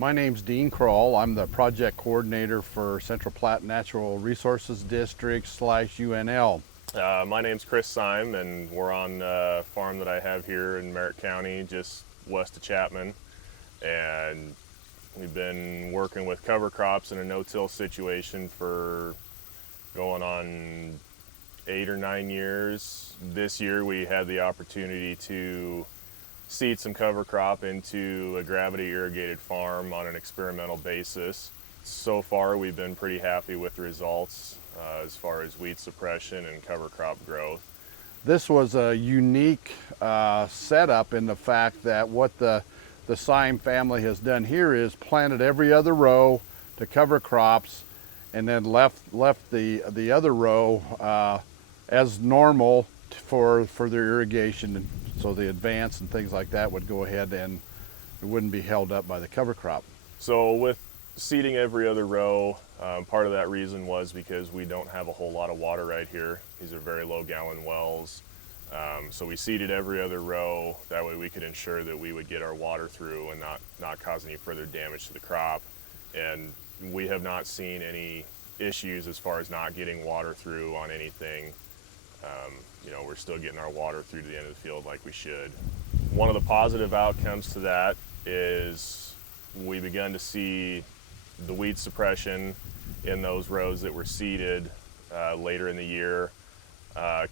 My name's Dean Krull. I'm the project coordinator for Central Platte Natural Resources District / UNL. My name's Chris Syme, and we're on a farm that I have here in Merritt County, just west of Chapman. And we've been working with cover crops in a no-till situation for going on 8 or 9 years. This year we had the opportunity to seed some cover crop into a gravity irrigated farm on an experimental basis. So far we've been pretty happy with the results as far as weed suppression and cover crop growth. This was a unique setup in the fact that what the Syme family has done here is planted every other row to cover crops and then left the other row as normal for their irrigation, so the advance and things like that would go ahead and it wouldn't be held up by the cover crop. So with seeding every other row, part of that reason was because we don't have a whole lot of water right here. These are very low gallon wells. So we seeded every other row. That way we could ensure that we would get our water through and not cause any further damage to the crop. And we have not seen any issues as far as not getting water through on anything. We're still getting our water through to the end of the field like we should. One of the positive outcomes to that is we begun to see the weed suppression in those rows that were seeded later in the year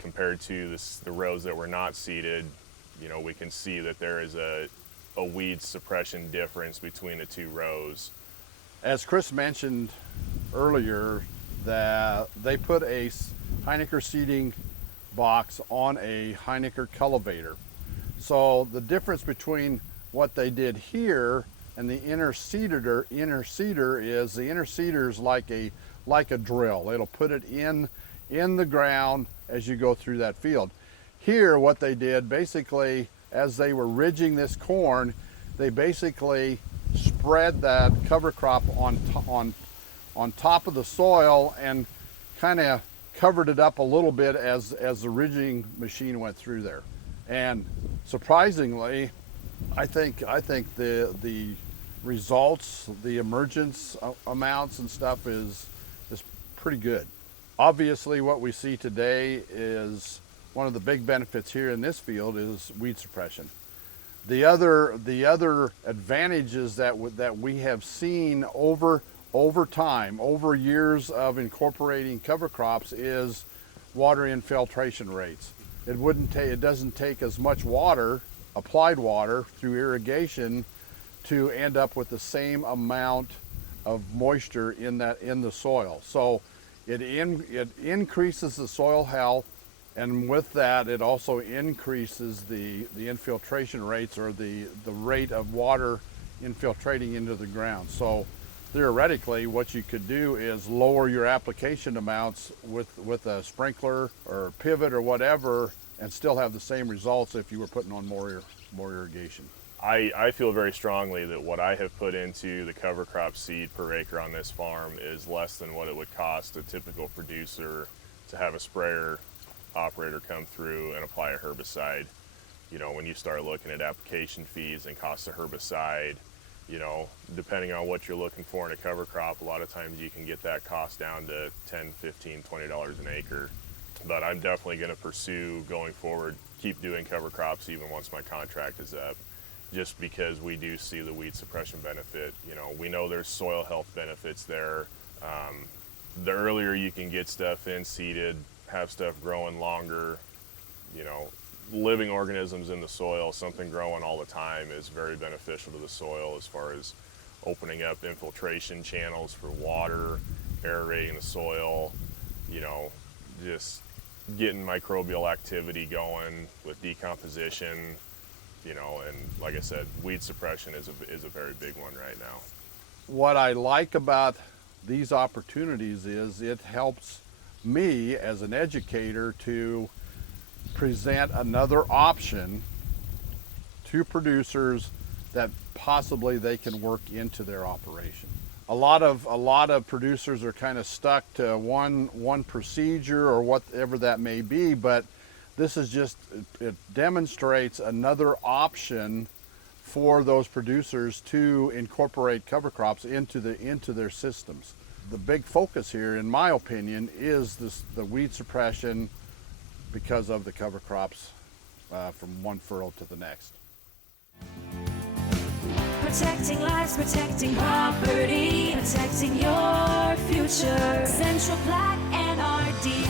compared to the rows that were not seeded. We can see that there is a weed suppression difference between the two rows. As Chris mentioned earlier, that they put a Heinecker seeding box on a Heinecker cultivator. So the difference between what they did here and the inner seeder is the inner seeder is like a drill. It'll put it in the ground as you go through that field. Here, what they did basically, as they were ridging this corn, they basically spread that cover crop on top of the soil and kind of covered it up a little bit as the ridging machine went through there. And surprisingly, I think the results, the emergence amounts and stuff is pretty good. Obviously, what we see today is one of the big benefits here in this field is weed suppression. The other advantages that we have seen over time, over years of incorporating cover crops, is water infiltration rates. It doesn't take as much water, applied water through irrigation, to end up with the same amount of moisture in the soil. So it increases the soil health, and with that it also increases the infiltration rates, or the rate of water infiltrating into the ground. So theoretically, what you could do is lower your application amounts with a sprinkler or pivot or whatever, and still have the same results if you were putting on more irrigation. I feel very strongly that what I have put into the cover crop seed per acre on this farm is less than what it would cost a typical producer to have a sprayer operator come through and apply a herbicide. When you start looking at application fees and cost of herbicide, depending on what you're looking for in a cover crop, a lot of times you can get that cost down to $10, $15, $20 an acre. But I'm definitely going to pursue going forward, keep doing cover crops even once my contract is up, just because we do see the weed suppression benefit. We know there's soil health benefits there. The earlier you can get stuff in seeded, have stuff growing longer, living organisms in the soil, something growing all the time is very beneficial to the soil as far as opening up infiltration channels for water, aerating the soil, just getting microbial activity going with decomposition, and like I said, weed suppression is a very big one right now. What I like about these opportunities is it helps me as an educator to present another option to producers that possibly they can work into their operation. A lot of producers are kind of stuck to one procedure or whatever that may be, but this is just, it demonstrates another option for those producers to incorporate cover crops into their systems. The big focus here, in my opinion, is the weed suppression because of the cover crops from one furrow to the next. Protecting lives, protecting property, protecting your future. Central Platte NRD.